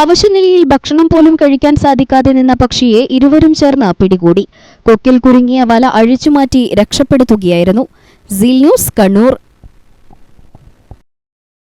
അവശനിലയിൽ ഭക്ഷണം പോലും കഴിക്കാൻ സാധിക്കാതെ നിന്ന പക്ഷിയെ ഇരുവരും ചേർന്ന് പിടികൂടി. കൊക്കിൽ കുരുങ്ങിയ വല അഴിച്ചുമാറ്റി രക്ഷപ്പെടുത്തുകയായിരുന്നു. Seal news Kannur.